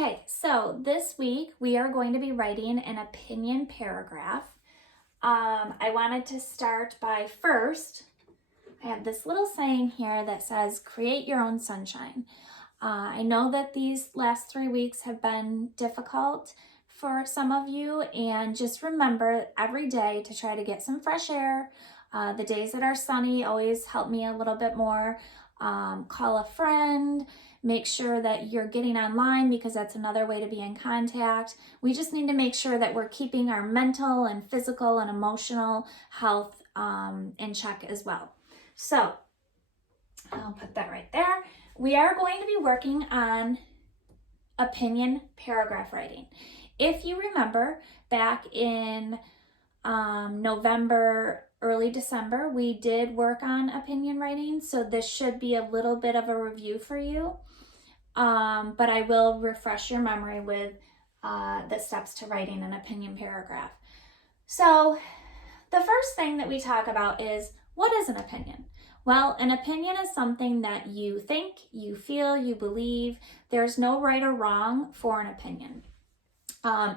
Okay, so this week we are going to be writing an opinion paragraph. I wanted to start by first, I have this little saying here that says, create your own sunshine. I know that these last 3 weeks have been difficult for some of you, and just remember every day to try to get some fresh air. The days that are sunny always help me a little bit more. Call a friend, make sure that you're getting online because that's another way to be in contact. We just need to make sure that we're keeping our mental and physical and emotional health in check as well. So I'll put that right there. We are going to be working on opinion paragraph writing. If you remember, back in November, early December, we did work on opinion writing, so this should be a little bit of a review for you, but I will refresh your memory with the steps to writing an opinion paragraph. So the first thing that we talk about is, what is an opinion? Well, an opinion is something that you think, you feel, you believe. There's no right or wrong for an opinion.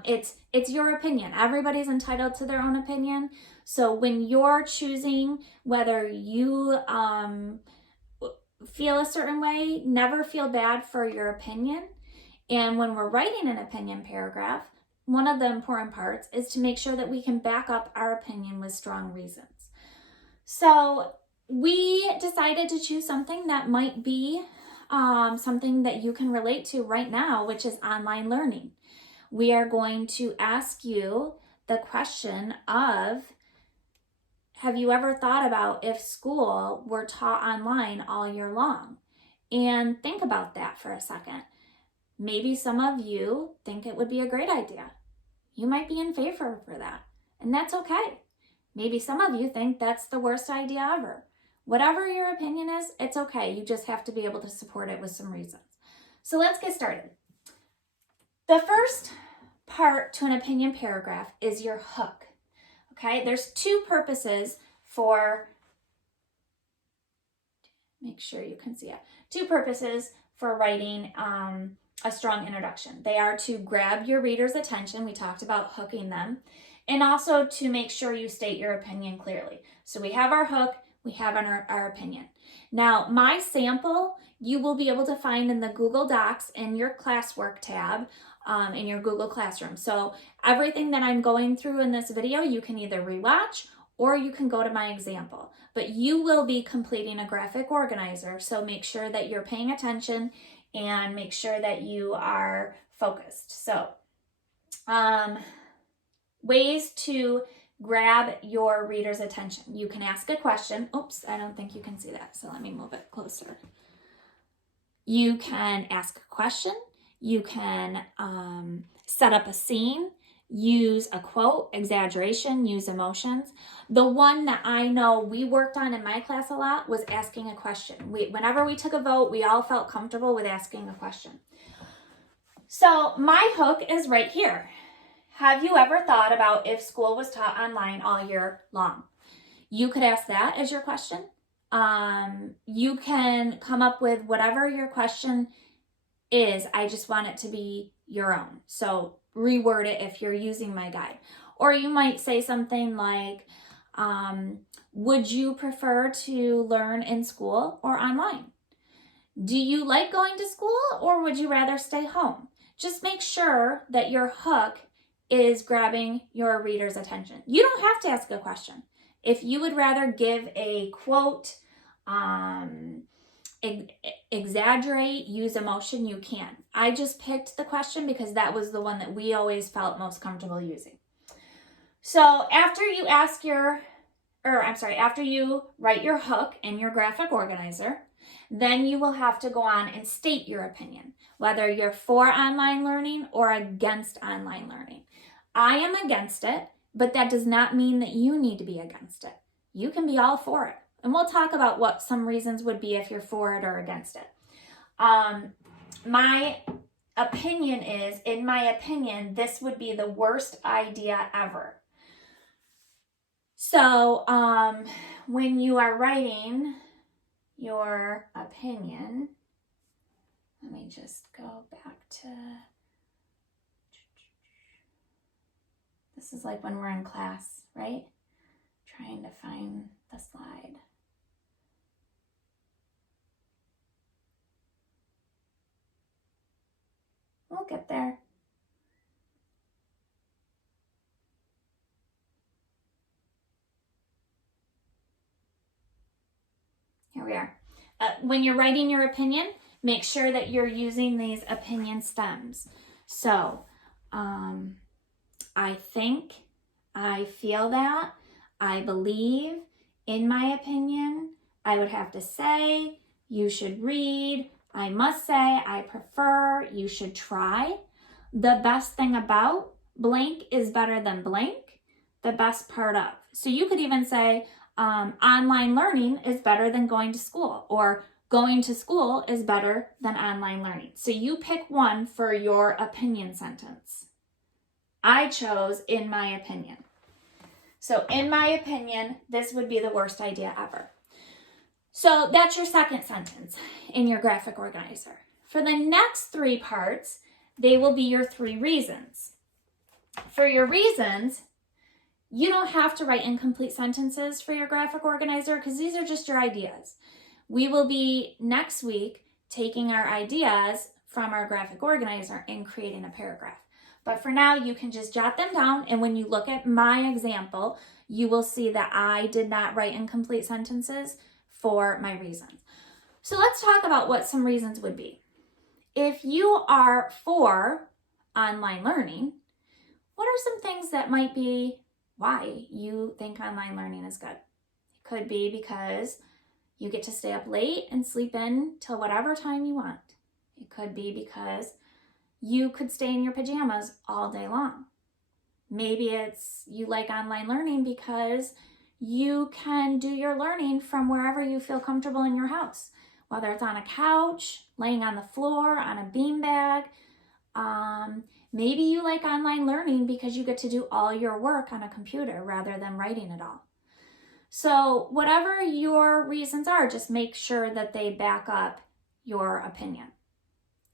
It's your opinion. Everybody's entitled to their own opinion. So when you're choosing whether you feel a certain way, never feel bad for your opinion. And when we're writing an opinion paragraph, one of the important parts is to make sure that we can back up our opinion with strong reasons. So we decided to choose something that might be something that you can relate to right now, which is online learning. We are going to ask you the question of, have you ever thought about if school were taught online all year long? And think about that for a second. Maybe some of you think it would be a great idea. You might be in favor for that, and that's okay. Maybe some of you think that's the worst idea ever. Whatever your opinion is, it's okay. You just have to be able to support it with some reasons. So let's get started. The first part to an opinion paragraph is your hook. Okay, there's two purposes for, make sure you can see it, two purposes for writing a strong introduction. They are to grab your reader's attention, we talked about hooking them, and also to make sure you state your opinion clearly. So we have our hook, we have our opinion. Now, my sample you will be able to find in the Google Docs in your classwork tab in your Google Classroom. So everything that I'm going through in this video, you can either rewatch or you can go to my example. But you will be completing a graphic organizer, so make sure that you're paying attention and make sure that you are focused. So ways to grab your reader's attention. You can ask a question. Oops, I don't think you can see that, so let me move it closer. You can ask a question. You can set up a scene, use a quote, exaggeration, use emotions. The one that I know we worked on in my class a lot was asking a question. Whenever we took a vote, we all felt comfortable with asking a question. So my hook is right here. Have you ever thought about if school was taught online all year long? You could ask that as your question. You can come up with whatever your question is. I just want it to be your own. So reword it if you're using my guide. Or you might say something like, would you prefer to learn in school or online? Do you like going to school or would you rather stay home? Just make sure that your hook is grabbing your reader's attention. You don't have to ask a question. If you would rather give a quote, exaggerate, use emotion, you can. I just picked the question because that was the one that we always felt most comfortable using. So after you after you write your hook in your graphic organizer, then you will have to go on and state your opinion, whether you're for online learning or against online learning. I am against it, but that does not mean that you need to be against it. You can be all for it. And we'll talk about what some reasons would be if you're for it or against it. My opinion is, in my opinion, this would be the worst idea ever. So when you are writing your opinion, let me just go back to This is like when we're in class, right? Trying to find the slide. We'll get there. Here we are. When you're writing your opinion, make sure that you're using these opinion stems. So, I think, I feel that, I believe, in my opinion, I would have to say, you should read, I must say, I prefer, you should try. The best thing about, blank is better than blank, the best part of. So you could even say, online learning is better than going to school, or going to school is better than online learning. So you pick one for your opinion sentence. I chose in my opinion. So in my opinion, this would be the worst idea ever. So that's your second sentence in your graphic organizer. For the next 3 parts, they will be your 3 reasons. For your reasons, you don't have to write incomplete sentences for your graphic organizer because these are just your ideas. We will be next week taking our ideas from our graphic organizer and creating a paragraph. But for now, you can just jot them down, and when you look at my example, you will see that I did not write incomplete sentences for my reasons. So let's talk about what some reasons would be. If you are for online learning, what are some things that might be why you think online learning is good? It could be because you get to stay up late and sleep in till whatever time you want. It could be because you could stay in your pajamas all day long. Maybe it's you like online learning because you can do your learning from wherever you feel comfortable in your house, whether it's on a couch, laying on the floor, on a beanbag. Maybe you like online learning because you get to do all your work on a computer rather than writing it all. So whatever your reasons are, just make sure that they back up your opinion.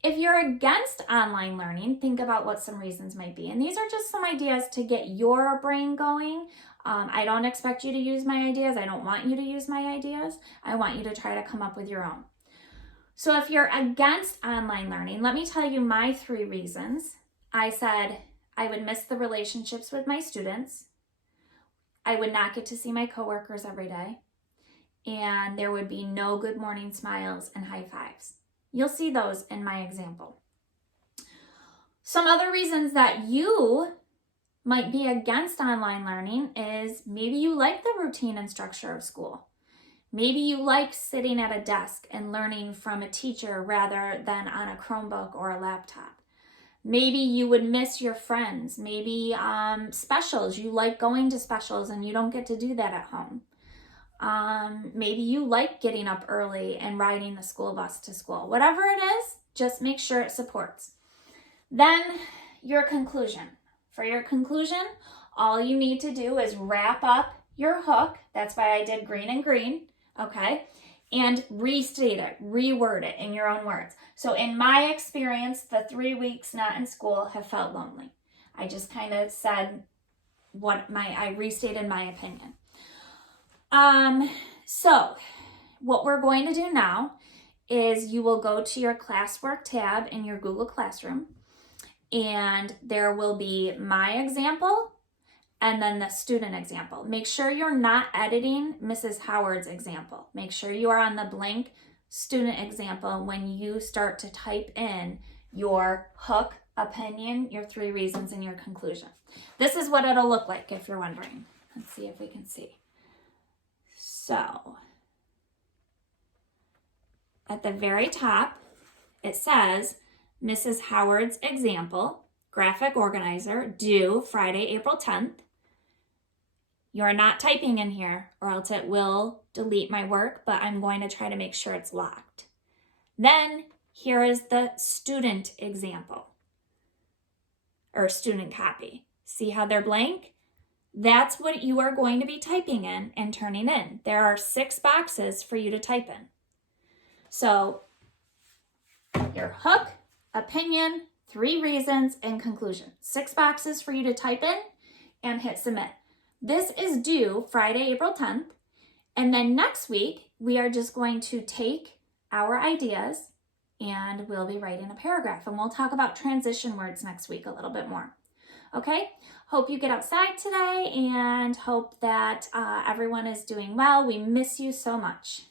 If you're against online learning, think about what some reasons might be. And these are just some ideas to get your brain going. I don't expect you to use my ideas. I don't want you to use my ideas. I want you to try to come up with your own. So if you're against online learning, let me tell you my 3 reasons. I said I would miss the relationships with my students. I would not get to see my coworkers every day. And there would be no good morning smiles and high fives. You'll see those in my example. Some other reasons that you might be against online learning is maybe you like the routine and structure of school. Maybe you like sitting at a desk and learning from a teacher rather than on a Chromebook or a laptop. Maybe you would miss your friends. Maybe specials. You like going to specials and you don't get to do that at home. Maybe you like getting up early and riding the school bus to school. Whatever it is, just make sure it supports. Then your conclusion. For your conclusion, all you need to do is wrap up your hook. That's why I did green and green, okay? And restate it, reword it in your own words. So in my experience, the 3 weeks not in school have felt lonely. I just kind of said I restated my opinion. So what we're going to do now is you will go to your classwork tab in your Google Classroom, and there will be my example and then the student example. Make sure you're not editing Mrs. Howard's example. Make sure you are on the blank student example when you start to type in your hook, opinion, your 3 reasons, and your conclusion. This is what it'll look like if you're wondering. Let's see if we can see. So, at the very top, it says Mrs. Howard's example, graphic organizer, due Friday, April 10th. You're not typing in here or else it will delete my work, but I'm going to try to make sure it's locked. Then here is the student example or student copy. See how they're blank? That's what you are going to be typing in and turning in. There are 6 boxes for you to type in. So your hook, opinion, 3 reasons, and conclusion. 6 boxes for you to type in and hit submit. This is due Friday, April 10th. And then next week, we are just going to take our ideas and we'll be writing a paragraph. And we'll talk about transition words next week a little bit more. Okay, hope you get outside today and hope that everyone is doing well. We miss you so much.